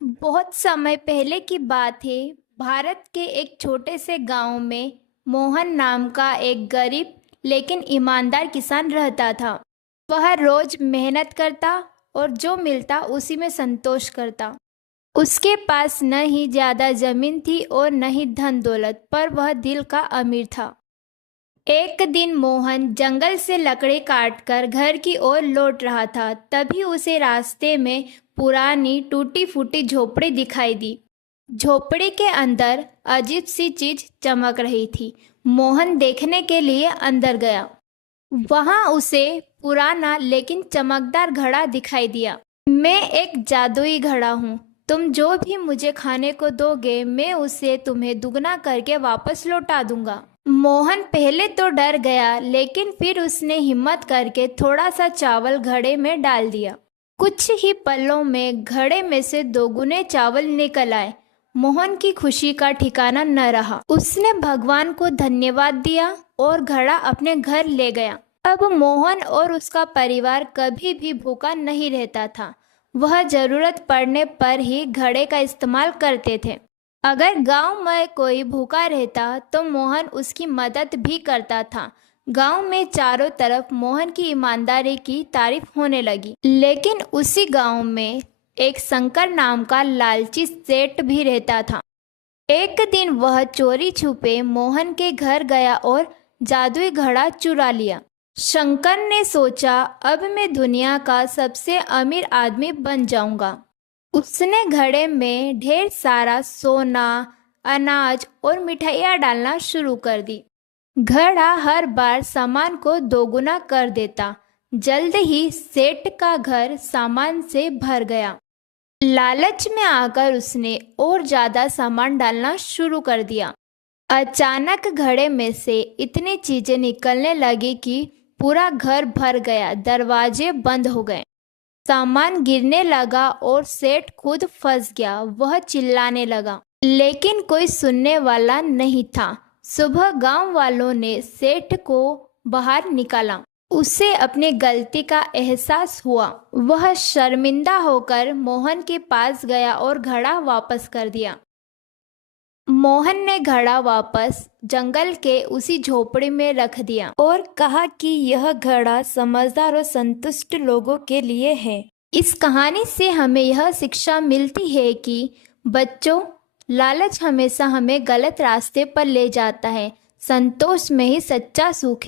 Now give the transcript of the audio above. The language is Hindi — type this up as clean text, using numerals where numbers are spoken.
बहुत समय पहले की बात है। भारत के एक छोटे से गांव में मोहन नाम का एक गरीब लेकिन ईमानदार किसान रहता था। वह रोज मेहनत करता और जो मिलता उसी में संतोष करता। उसके पास न ही ज्यादा जमीन थी और न ही धन दौलत, पर वह दिल का अमीर था। एक दिन मोहन जंगल से लकड़ी काटकर घर की ओर लौट रहा था। तभी उसे रास्ते में पुरानी टूटी फूटी झोपड़ी दिखाई दी। झोपड़ी के अंदर अजीब सी चीज चमक रही थी। मोहन देखने के लिए अंदर गया। वहां उसे पुराना लेकिन चमकदार घड़ा दिखाई दिया। मैं एक जादुई घड़ा हूँ। तुम जो भी मुझे खाने को दोगे मैं उसे तुम्हें दुगना करके वापस लौटा दूंगा। मोहन पहले तो डर गया, लेकिन फिर उसने हिम्मत करके थोड़ा सा चावल घड़े में डाल दिया। कुछ ही पलों में घड़े में से दोगुने चावल निकल आए। मोहन की खुशी का ठिकाना न रहा। उसने भगवान को धन्यवाद दिया और घड़ा अपने घर ले गया। अब मोहन और उसका परिवार कभी भी भूखा नहीं रहता था। वह जरूरत पड़ने पर ही घड़े का इस्तेमाल करते थे। अगर गांव में कोई भूखा रहता तो मोहन उसकी मदद भी करता था। गांव में चारों तरफ मोहन की ईमानदारी की तारीफ होने लगी। लेकिन उसी गांव में एक शंकर नाम का लालची सेठ भी रहता था। एक दिन वह चोरी छुपे मोहन के घर गया और जादुई घड़ा चुरा लिया। शंकर ने सोचा, अब मैं दुनिया का सबसे अमीर आदमी बन जाऊंगा। उसने घड़े में ढेर सारा सोना, अनाज और मिठाइयाँ डालना शुरू कर दी। घड़ा हर बार सामान को दोगुना कर देता। जल्द ही सेठ का घर सामान से भर गया। लालच में आकर उसने और ज्यादा सामान डालना शुरू कर दिया। अचानक घड़े में से इतनी चीजें निकलने लगी कि पूरा घर भर गया। दरवाजे बंद हो गए, सामान गिरने लगा और सेठ खुद फंस गया। वह चिल्लाने लगा, लेकिन कोई सुनने वाला नहीं था। सुबह गांव वालों ने सेठ को बाहर निकाला। उसे अपनी गलती का एहसास हुआ। वह शर्मिंदा होकर मोहन के पास गया और घड़ा वापस कर दिया। मोहन ने घड़ा वापस जंगल के उसी झोपड़ी में रख दिया और कहा कि यह घड़ा समझदार और संतुष्ट लोगों के लिए है। इस कहानी से हमें यह शिक्षा मिलती है कि बच्चों, लालच हमेशा हमें गलत रास्ते पर ले जाता है। संतोष में ही सच्चा सुख है।